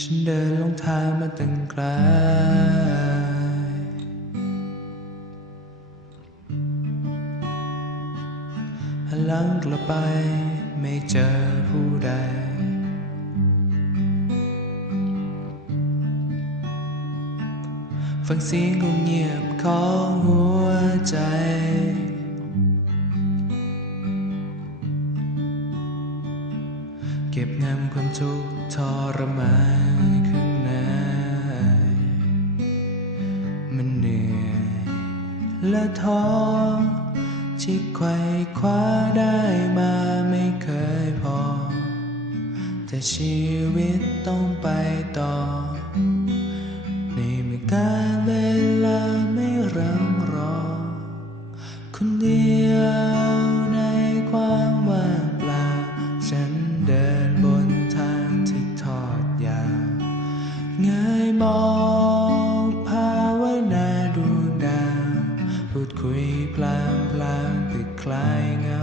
ฉันเดินลงทางมาตั้งไกลหันหลังกลับไปไม่เจอผู้ใด ฟังเสียงคงเงียบของ บงำความทุกข์ทรมานข้างในมันเหนื่อยและท้อที่ไขว่คว้าได้มาไม่เคยพอ แต่ชีวิตต้องไปต่อ ในเมื่อการเวลาไม่รังรอคนเดียว เงยมองภาวนาดูดาวพูดคุยพลางพลางๆเพื่อคลายเหงา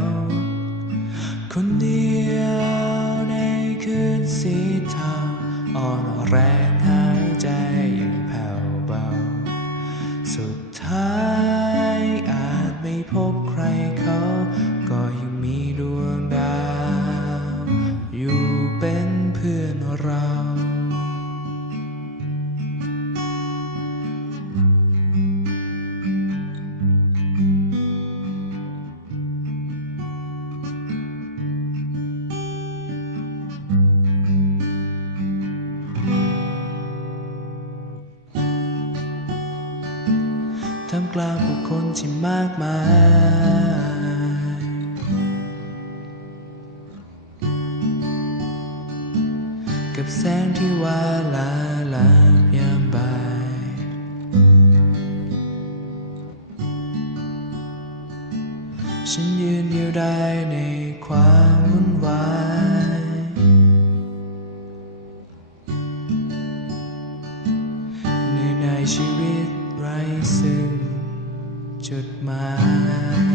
คนเดียวในคืนสีเทาอ่อนแรงหายใจอย่างแผ่วเบา สุดท้ายอาจไม่พบใคร กลางผู้คนที่มากมาย กับแสงที่วาลาลายามบ่าย ฉันยืนเดียวได้ในความวุ่นวายเหนื่อยในชีวิตไร้ซึ่ง จุดหมาย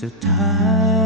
สุดท้าย